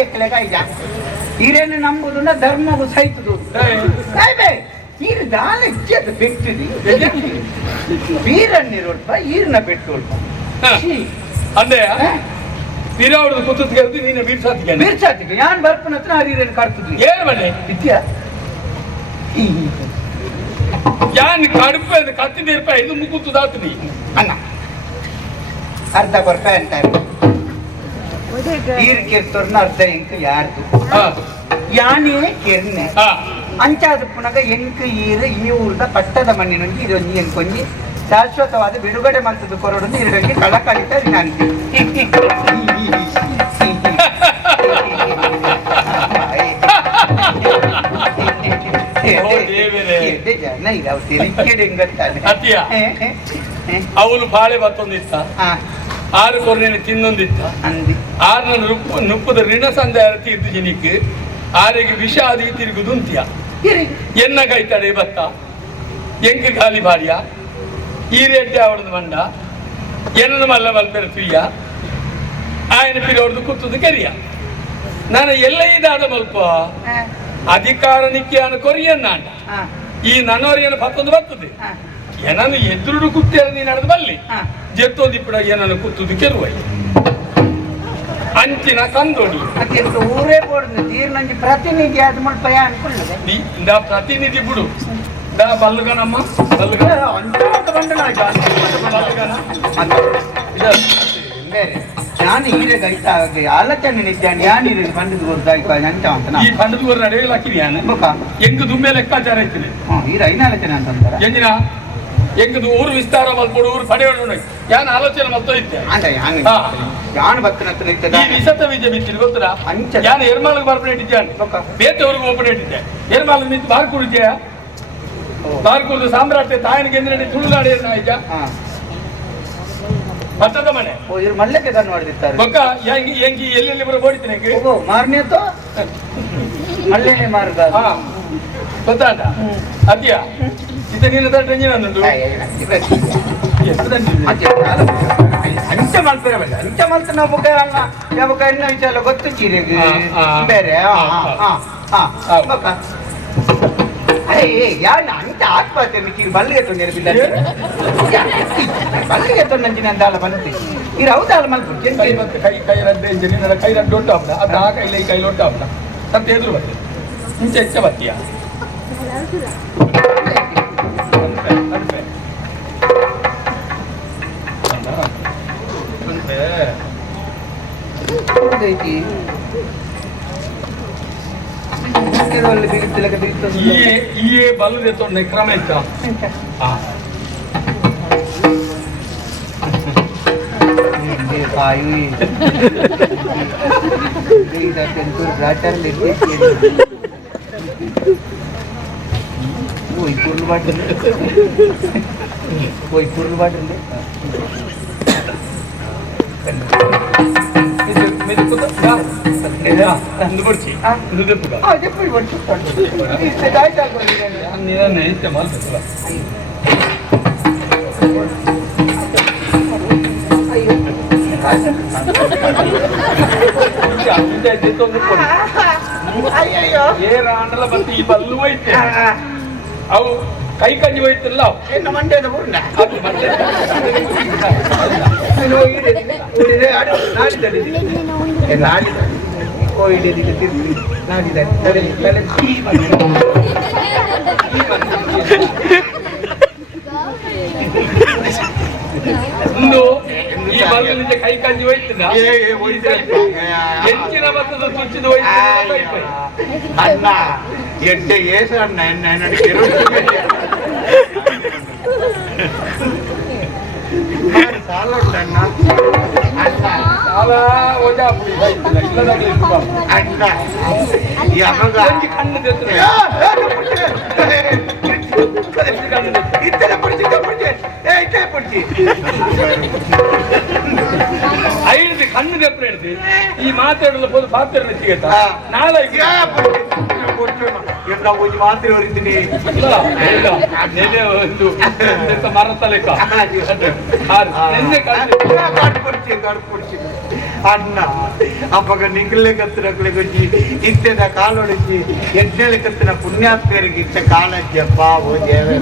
ತಿಂದದ್ದು ಕೈ ತೆಕ್ಕಲೆ ಕೈಜ ಈರೇನು ನಂಬುದುಂಡ ಧರ್ಮವು ಸಹಿತದು. ಕಾಯ್ಬೆ ಈರು ದಾಲ ಇಚ್ಚದ ಬೆಟ್ಟಿದಿ. ಬೀರನ್ನಿರೋಲ್ಪ ಈರ್ನ ಬೆಟ್ಟು ಅಂದೆ ಬೀರಾವಡದ ಕುತ್ತದ ಗೆಲ್ದು ನೀನು ಬೀರ್ಸಾತಿಗೆ ಬೀರ್ಸಾತಿಗೆ ಯಾನ್ ಬರ್ಪನ ಹತ್ರ ಹರಿರೇನು ಕರ್ತದ್ವಿ ಏನು ಬನ್ನಿ ವಿದ್ಯಾ ಯಾನ್ ಕಡುಪು ಅದು ಕತ್ತಿದ ರೂಪಾಯಿ ಇದು ಮುಗುತ್ತು ದಾತನಿ. ಅಣ್ಣ ಅರ್ಧ ಬರ್ಪ ಅಂತಾರೆ ಈರ್ ಕೆರ್ತೋರ್ನ ಅರ್ಧ ಎಂಕ್ ಯಾರ್ದು? ಹಾ. ಯಾನೇ ಕೆರ್ನೆ. ಹಾ. ಅಂಚಾದ ಪುನಗ ಎಂಕ್ ಈರು ಈ ಊರ್ದ ಪಟ್ಟದ ಮಣ್ಣಿನೊಂಜಿ ಇದೊಂದು ಎಂಕೊಂಜಿ. ಶಾಶ್ವತವಾದ ಬಿಡುಗಡೆ ಮಂತದ ಕೊರಡು ಇರಬೇಕು ಕಳಕಳಿತ ವಿನಂತಿ. ಓ ದೇವರೇ. ಎಡ್ಡೆ ಜನ ಇದಾವ್ ತಿರುಗಿಡೆ ಹೆಂಗಂತಾನೆ ಅತ್ತಿಯ? ಅವಳು ಬಾಳೆ ಬತ್ತೊಂದಿತ್ತ. ಆರು ಕೊರನೆ ತಿನ್ನೊಂದಿತ್ತ. ಅಂದಿ. ನುಪ್ಪದ ಋಣ ಸಂದಾಯ ತೀರ್ದು ಜಿನಿಕ್ ಆರಿಗೆ ವಿಷ ಆದಿ ತಿರುಗುದು ಅಂತ್ಯ. ಇರಿ ಎನ್ನ ಕೈತಡೆ ಬತ್ತ ಎಂಕ ಖಾಲಿ ಭಾರ್ಯ? ಈ ರೇಟೆ ಅವಳದು ಮಂಡ? ಎನ್ನ ಮಲ್ಲ ಮಲ್ಪೆರ ತುಯ್ಯ? ಆಯನ ಪಿರಿ ಅವ್ರದ್ದು ಕುತ್ತದು ಕೆರಿಯ? ನಾನು ಎಲ್ಲ ಇದಾದ ಮಲ್ಪ? ಹಾ. ಅಧಿಕಾರ ನಿಕ್ಕಿಯನ ಕೊರಿಯನ್ನ ಹಾ. ಈ ನನ್ನವರಿಯನ ಪತ್ತೊಂದು ಬರ್ತದೆ. ಹಾ. ಏನನ್ನು ಎದುರುಡು ಅಂಚಿನ ಸಂದೋಡಿ ಅದಕ್ಕೆ ಊರೇ ಕೊಡುದು ನೀರಿನಂಜಿ ಪ್ರತಿನಿಧಿ ಅದು ಮುಳ್ಪಯ ಅನ್ಕೊಳ್ಳದೆ ಇಂದ ಪ್ರತಿನಿಧಿ ಬಿಡು ದ ಬಲ್ಲುಗನಮ್ಮ ಬಲ್ಲುಗನ ನಾನು ಈಗ ಗೈತಾ ಆಲೋಚನೆ ನಿದ್ದಾನೆ ಯಾನಿ ಬಂಡದ ಗೊತ್ತಾಯ್ತು ಅಂತ ಅಂತ ಈ ಬಂಡದ ಗೊರ ನಡೆಯಲಾಕಿದ್ಯಾನೆ ಎಂಗು ದುಮ್ಮೆ ಲೆಕ್ಕಾಚಾರ ಐತಿದೆ ಹ್ಞೂ ಈ ರೈನ ಆಲೋಚನೆ ಅಂತಂದ್ರೆ ಎಂಜಿನ ಎಂಗದು ಊರು ವಿಸ್ತಾರ ಮಲ್ಪಡು ಊರು ಪಡೆಯೋಣ ಯಾನ್ ಆಲೋಚನೆ ಮಲ್ತೋ ಇತ್ತೆ ಆಂಡ ಯಾನ್ ಬತ್ತನ ಹತ್ರ ಇರ್ತದ ಈ ವಿಸತ ಬೀಜ ಬಿತ್ತಿರಿ ಗೊತ್ತರಾ ಅಂಚ. ಯಾನ್ ಎರ್ಮಾಳಿಗೆ ಬರ್ಪಣೆ ಇದ್ದಾನೆ ಬೊಕ್ಕ. ಬೇತವ್ರಿಗೆ ಓಪನ್ ಇಟ್ಟಿದ್ದೆ. ಎರ್ಮಾಳ ನಿಂತು ಬಾರ್ ಕುಡಿದ್ಯಾ? ಬಾರ್ ಕುಡಿದು ಸಾಮ್ರಾಟ್ಯ ತಾಯನಿಗೆ ಎಂದ್ರೆ ತುಳುನಾಡಿ ಹಾ. ಭತ್ತದ ಮನೆ. ಮಲ್ಲಕ್ಕೆ ಕಣ್ಣು ಹೊಡೆದಿರ್ತಾರೆ ಬೊಕ್ಕ ಹೆಂಗಿ ಎಂಗಿ ಎಲ್ಲೆಲ್ಲಿ ಬರೋ ಓಡಿತೀನಿ ಓ ಮಾರನೇ ತೋ ಮಲ್ಲೇನೆ ಮಾರ್ಗ ಹಾ. ಗೊತ್ತಾದ ಅದ್ಯ? ಇದು ತರ ಟೆನ್ಷನ್ ಅನ್ನೋದು ಎಷ್ಟು ಅಂಚ ಮಲ್ಪೆರವಲ್ಲ ಅಂಚ ಮಲ್ತ ನಾವು ಮುಖ ಅಲ್ಲ. ಯಾವಾಗ ಇನ್ನ ವಿಚಾರ ಗೊತ್ತು ಚೀರೆಗೆ. ಬೇರೆ. ಯಾನ್ ಅಂಚ ಆತ್ಮಹತ್ಯೆ ಮಿಕ್ಕಿ ಬಲ್ಲಿಗೆ ತೊಂದರೆ ಬಿಲ್ಲ ಬಲ್ಲಿಗೆ ತೊಂದಂಚಿನ ಅಂದಾಲ ಬಂದಿ ಇರು ಹೌದಾಲ ಮಲ್ಪ. ಕೈ ಕೈ ಕೈ ನಿನ್ನ ಕೈ ರಡ್ಡು ಒಟ್ಟು ಹಬ್ಬ. ಅದ ಆ ಕೈಲಿ ಕೈ ಕೈಲಿ ಒಟ್ಟು ಹಬ್ಬ. ಸತ್ತ ಎದುರು ಬರ್ತದೆ ಇಂಚ ಹೆಚ್ಚ ಬತ್ತೀಯ ये ये ಬಲದೆ ತೋ ನೆಕ್ರಮೆ ಇತ್ತ ಹಾ ನಿಂಗೆ ಕಾಯಿ ಈಗ ತಂತು ಬ್ಲಾಟರ್ ಲಿಟ್ಟಿ ಓಯ್ ಕುರ್ಲು ಬಾಟಲ್ ಓಯ್ ಕುರ್ಲು ಬಾಟಲ್ ಅಯ್ಯಯ್ಯೋ. ಏ ರಾಂಡಲ ಮತ್ತೆ ಈ ಬಲ್ಲು ಐತೆ. ಅವು ಕೈ ಕಂಜಿ ಹೋಯ್ತಿಲ್ಲ ಇನ್ನು ಮಂಡ್ಯದ ಊರಿನ ಅದು ಮಂಡ್ಯ ಊರಿದೆ ನಾಡಿದಲ್ಲಿ ನಾಡಿದ ಕೋವಿಡ್ ಎದಿಗೆ ತಿರುಗಿ ನಾಡಿದ ತಲೆ ತಲೆ ಇಂದು ಈ ಮಗನಿಂದ ಕೈ ಕಂಜಿ ಹೋಯ್ತಿಲ್ಲ ಹೆಚ್ಚಿನ ಮತ್ತದ ತುಚ್ಚಿದ ಹೋಯ್ತು ಅಣ್ಣ ಎಡ್ಡೆ ಏಸು ಅಣ್ಣ ಎನ್ನ சாலா இல்லைன்னா அண்ணா சாலா ஓஜா அப்படி இல்லை இல்லை இருப்பாங்க அண்ணா எவங்க கண்ணு இத்தனை பிடிச்சு. பிடிச்சு இத்தனை பிடிச்சு ஐந்து கண்ணு கத்துல ಎಂತ ಒಂಜಿ ಮಾತ್ರ ಹೊರಿತೀನಿ. ನೆನ್ನೆ ಒಂದು ಎಂತ ಮರತ ಲೆಕ್ಕ. ಆ, ನೆನ್ನೆ ಕಳ್ಸಿ- ಕಟ್ಕೊಡ್ಚಿ ಕಟ್ಕೊಡ್ಚಿ ಅಣ್ಣ ಅಪ್ಪಗ ನಿಗ್ಲೆ ಕತ್ತಿನಕ್ಲೆ ಗೊಜ್ಜಿ ಇತ್ತೆದ ಕಾಲೊಳಜಿ ಎಡ್ನೆಲೆ ಕತ್ತಿನ ಪುಣ್ಯಾತ್ಮರಿಗೆ ಇತ್ತ ಕಾಲಜ್ಜಪ್ಪ ಓ ದೇವರ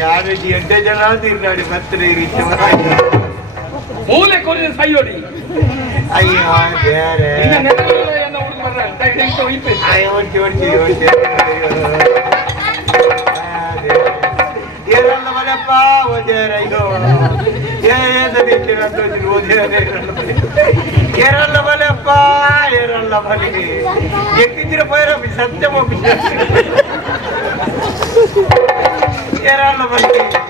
ಯಾರು ಎಡ್ಡೆ ಜನ ತಿರ್ನಾಡಿ ಕತ್ತಿನ ರೀತಿ ಮೂಲೆ ಕೊರಿದ ಸೈಯೋಡಿ. ಅಯ್ಯೋ ದೇವರೇ ಇನ್ನ ನೆನಪಿಲ್ಲ ಎನ್ನ ಹುಡುಗ ಮರ್ರೆ. ಕೈ ತೆಗ್ದು ಒಯ್ಪೆ. ಅಯ್ಯೋ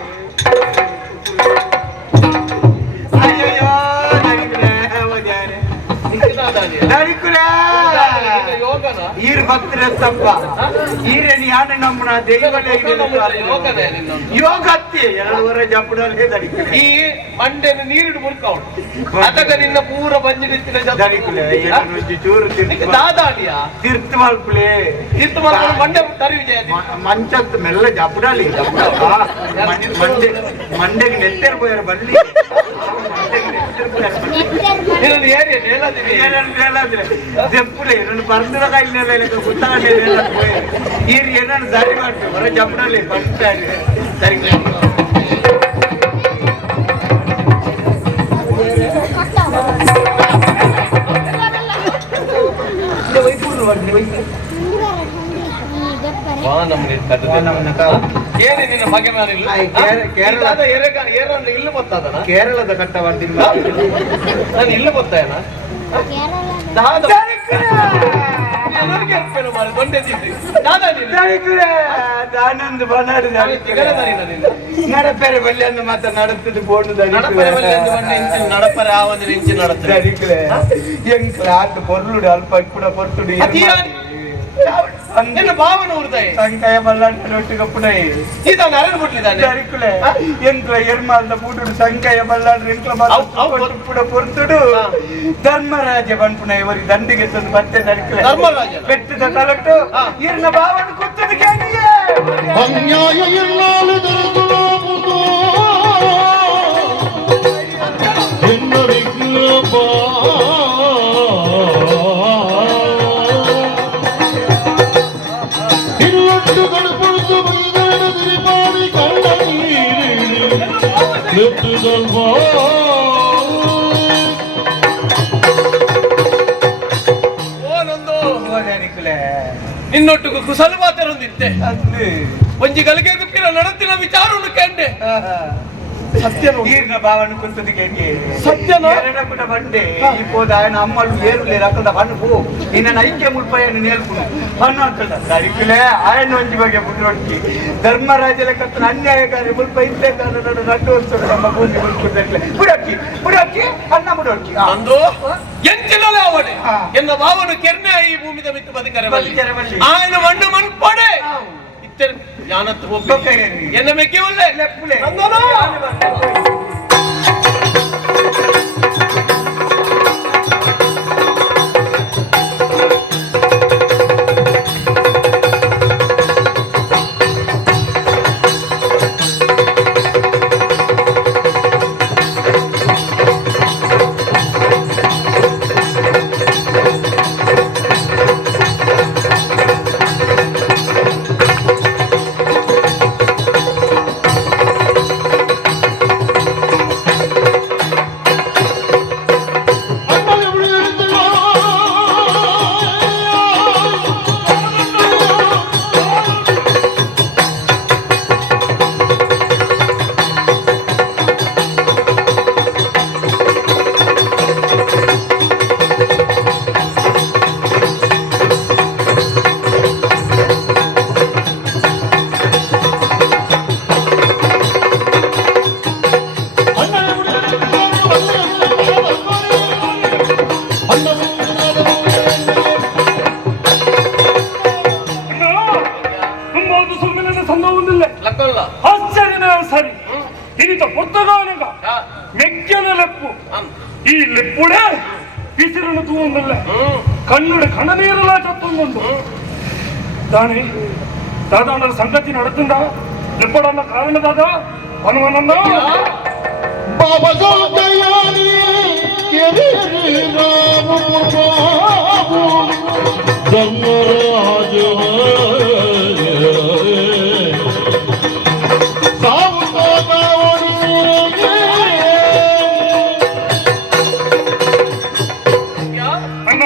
ತಪ್ಪ ಈರಣಿ ಯಾನೆ ನಮ್ಮನ ದೇವಲೇ ಯೋಗತ್ತಿ ಎರಡೂವರೆ ಜಂಪುಡಲ್ಲಿ ದಡಿಕುಲೆ ಈ ಮಂಡೆನ ನೀರಿಡು ಮುರ್ಕೌಡು ಅದಕ ನಿನ್ನ ಪೂರ ಬಂಜಿ ನಿತ್ತಿನ ದಡಿಕುಲೆ ಚೂರು ದಾದಾಳಿಯ? ತೀರ್ಥ ಮಲ್ಪುಲೆ ತೀರ್ಥ ಮಲ್ಪುಲೆ ಮಂಡೆ ತರಿವಿಜಯ ಮಂಚತ್ ಮೆಲ್ಲ ಜಂಪುಡಲಿ ಮಂಡೆ ಮಂಡೆಗೆ ನೆತ್ತೆರ್ ಪೋಯರ್ ಬಲ್ಲಿ. నేను ఏరి నేలాదిరి నేలాదిరి చెప్పులే రెండు పరందుల కాయలు నేల గుత్తగా నేను ఈ ఏనాడు దారి పట్టు మరో చెప్పడం లేదు పట్టుతాడు సరిగ్గా వైపు వైపు వాహనం లేదు పెద్ద ಏನೇ ನಿನ್ನ ಭಾಗ್ಯಮಾನಿಲ್ಲ ಕೇರಳದ ಏರೇಕಾನ ಏರೋ ಇಲ್ಲ ಗೊತ್ತಾದನ ಕೇರಳದ ಕಟ್ಟವಾಡ್ತಿ ನಾನು ಇಲ್ಲ ಗೊತ್ತಾಯನ நடப்பரை வள்ளி மாத்த நடத்துது போடுது நடப்பரை ஆவது நெஞ்சு நடத்து எங்களுக்கு ஆட்டு பொருளுடைய அல்ப கூட பொருத்துடைய என்ன ಭಾವನೆ ಉರ್ತಾಯಿ ತಾಗಿ ತಾಯ ಬಲ್ಲಾಂಡ ಒಟ್ಟಿಗಪ್ಪುಡೈ ಸೀತಾ ನರನ ಮುಟ್ಲಿದ್ದಾನೆ ಸರಿಕುಲೆ ಎಂಕ್ಲ ಎರ್ಮಾಲ್ದ ಬೂಟುಡು ಸಂಕಯ ಬಲ್ಲಾಂಡ್ರ ಎಂಕ್ಲ ಬುಡ ಪೊರ್ತುಡು ಧರ್ಮರಾಜ ಬನ್ಪುನ ಇವರಿಗೆ ದಂಡಿಗೆ ತಂದು ಮತ್ತೆ ಸರಿಕುಲೆ ಧರ್ಮರಾಜ ಬೆಟ್ಟದ ತಲಟ್ಟು ಇರ್ನ ಭಾವನೆ ಕುತ್ತದ ಕೇಳಿಯೇ ಅನ್ಯಾಯ ಇನ್ನಾಲದ মৃত্যু গল্প ನಿನ್ನೊಟ್ಟಿಗೂ ಕುಶಲ ಮಾತರೊಂದಿತ್ತೆ ಒಂಜಿ ಗಲಿಗೆ ಗುಪ್ಪಿನ ನಡತ್ತಿನ ವಿಚಾರವನ್ನು ಕಂಡೆ. సత్యను ఈరిన భావన కుంటుంది కేకి సత్యనా? ఏరడకుట బండే ఇప్పుడు ఆయన అమ్మలు ఏరు లేరు అక్కడ పన్ను పో నిన్న ఐక్య ముడిపోయాను నేర్పును పన్ను అక్కడ సరికులే ఆయన నుంచి ಬಗ್ಗೆ పుట్టినోడికి ధర్మరాజుల కత్తన అన్యాయకారి ముడిపోయి ఇంతే కాదు నడ్డు వస్తాడు అమ్మ భూమి ముడుకుంటే పుడక్కి పుడక్కి అన్న ముడొక్కి ಅಂದು ಎಂಚಿಲಲ್ಲ ಅವಡೆ ಹಾ. ಎನ್ನ ಭಾವನು ಕೆರ್ನೆ ಈ ಭೂಮಿದ ಮಿತ್ತು ಬದುಕರೆ ಬದುಕರೆ ಬಲ್ಲಿ. ఆయన మన్ను தெரு ஞானத்து என்ன மிக்க உள்ள ದಾನಿ ದಾದಾಂಡ ಸಂಗತಿ నడుతుందా ಎಪ್ಪಡನ್ನ ಕಾರಣದಾದ దాదా ಬಾಬಾ ದಯಾನಿ ಕೆರೆಯರಿ ರಾಮ ಬಾಬು ಧರ್ಮರಾಜ ಅಣ್ಣ.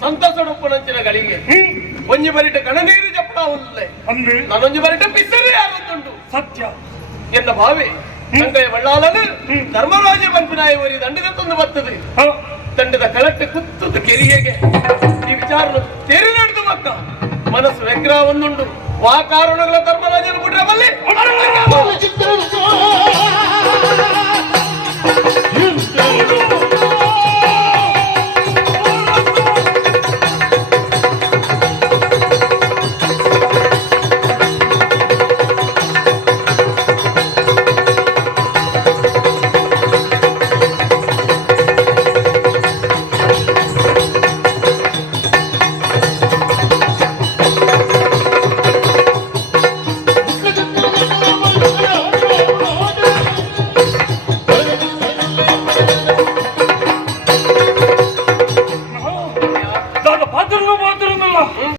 ಸಂತಸಡುಪ್ಪನಂಚಿನ ಗಳಿಗೆ. ಹ್ಮ್. ಒಂಜಿ ಬರಿಟ ಗಣನೀರು ಜಪ್ಪಡ ಒಂದೇ ಅಂದು ನಾನೊಂಜಿ ಬರಿಟ ಪಿಸರೇ ಆಗುತ್ತುಂಡು ಸತ್ಯ. ಎನ್ನ ಭಾವೆ? ಸಂಗಯ ಬಳ್ಳಾಲನು ಧರ್ಮರಾಜ ಒರಿ ದಂಡದ ತಂದು ಬರ್ತದೆ ಹ, ದಂಡದ ಕಳಟ್ಟೆ ಕುತ್ತದ ಕೆರಿಗೆಗೆ. ಈ ವಿಚಾರ ತೆರಿ ನಡೆದು ಮಕ್ಕ. ಮನಸ್ಸು ವ್ಯಗ್ರಹ ಒಂದುಂಡು ವಾ ಕಾರಣಗಳ ಧರ್ಮರಾಜನ ಬಿಟ್ರೆ ಬಲ್ಲಿ